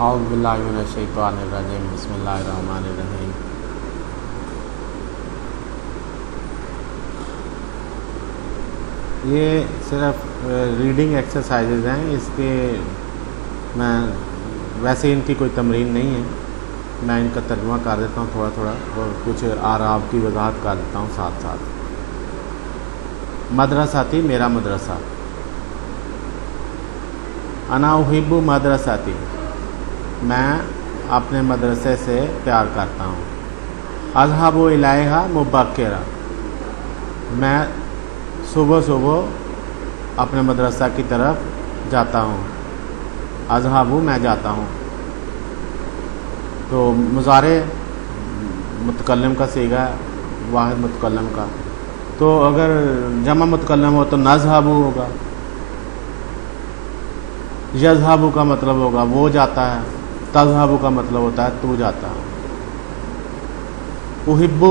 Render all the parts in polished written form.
اعوذ باللہ من الشیطان الرجیم بسم اللہ الرحمن الرحیم۔ یہ صرف ریڈنگ ایکسرسائزز ہیں، اس کے میں ویسے ان کی کوئی تمرین نہیں ہے، میں ان کا ترجمہ کر دیتا ہوں تھوڑا تھوڑا اور کچھ اعراب کی وضاحت کر دیتا ہوں ساتھ ساتھ۔ مدرساتی میرا مدرسہ، انا احب مدرساتی میں اپنے مدرسے سے پیار کرتا ہوں۔ اذهب الیہا مبکرا میں صبح صبح اپنے مدرسہ کی طرف جاتا ہوں۔ اذهب میں جاتا ہوں، تو مضارع متکلم کا صیغہ ہے، واحد متکلم کا، تو اگر جمع متکلم ہو تو نذهب ہوگا، یذهب کا مطلب ہوگا وہ جاتا ہے، تذهب کا مطلب ہوتا ہے تو جاتا ہے۔ احب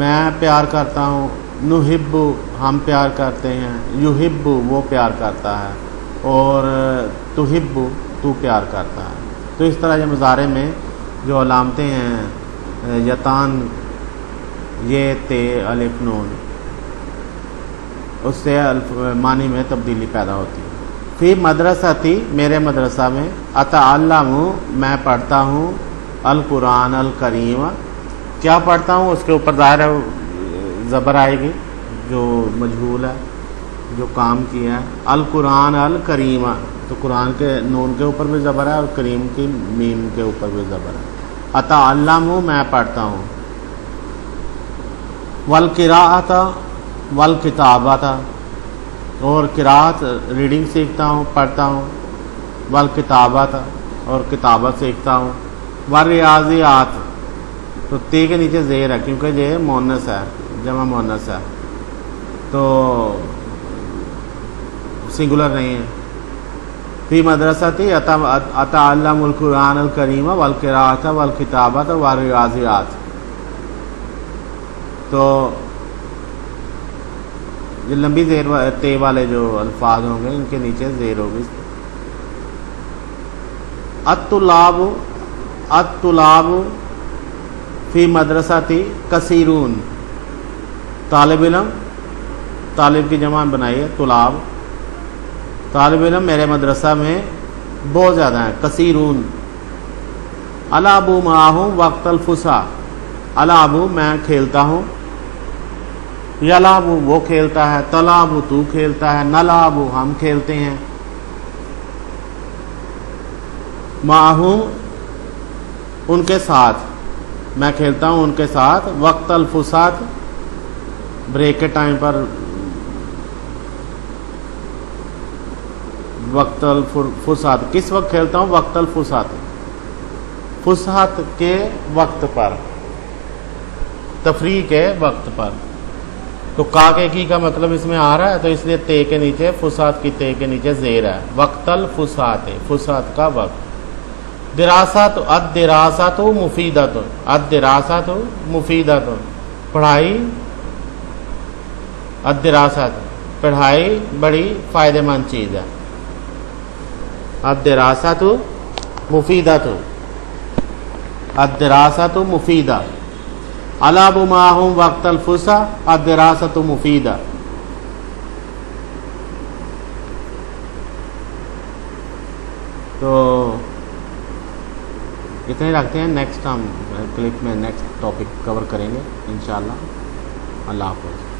میں پیار کرتا ہوں، نحب ہم پیار کرتے ہیں، یحب وہ پیار کرتا ہے، اور تحب تو پیار کرتا ہے۔ تو اس طرح یہ مضارع میں جو علامتیں ہیں یتان، یہ تے الف نون، اس سے معنی میں تبدیلی پیدا ہوتی ہے۔ فی مدرستی میرے مدرسہ میں، اتعلم میں پڑھتا ہوں، القرآن الکریم کیا پڑھتا ہوں، اس کے اوپر ظاہر ہے زبر آئے گی جو مجہول ہے، جو کام کیا ہے، القرآن الکریم، تو قرآن کے نون کے اوپر بھی زبر ہے اور کریم کی میم کے اوپر بھی زبر ہے۔ اتعلم میں پڑھتا ہوں، والقراءۃ والکتابۃ اور قراءت ریڈنگ سیکھتا ہوں، پڑھتا ہوں، والکتابت اور کتابت سیکھتا ہوں، والریاضیات تو تے کے نیچے زیر ہے کیونکہ یہ مؤنث ہے، جمع مؤنث ہے تو سنگولر نہیں ہے۔ فی مدرستی اتعلم القرآن الکریم والقراءۃ والکتابت والریاضیات، تو یہ لمبی زیر تے والے جو الفاظ ہوں گے ان کے نیچے زیر ہوگی۔ الطلاب فی مدرستی کثیرون، طالب علم، طالب کی جمع بنائیے طلاب، طالب علم میرے مدرسہ میں بہت زیادہ ہیں، کثیرون۔ العب معہم وقت الفسحہ، العب میں کھیلتا ہوں، یلعب وہ کھیلتا ہے، تلعب تو کھیلتا ہے، نلعب ہم کھیلتے ہیں، معہم ان کے ساتھ، میں کھیلتا ہوں ان کے ساتھ، وقت الفسحہ بریک کے ٹائم پر، وقت الفسحہ کس وقت کھیلتا ہوں، وقت الفسحہ فسحت کے وقت پر، تفریح کے وقت پر، تو کا کے کی کا مطلب اس میں آ رہا ہے تو اس لیے تے کے نیچے فسحت کی تے کے نیچے زیر ہے، وقت الفسحت فسحت کا وقت۔ دراست الدراست مفیدۃ، الدراست مفیدۃ پڑھائی، الدراست پڑھائی بڑی فائدہ مند چیز ہے، الدراست مفیدۃ، الدراست مفیدہ، العب معہم وقت الفسحہ الدراست مفیدہ۔ تو اتنے رکھتے ہیں، نیکسٹ ہم کلپ میں نیکسٹ ٹاپک کور کریں گے انشاءاللہ۔ اللہ حافظ۔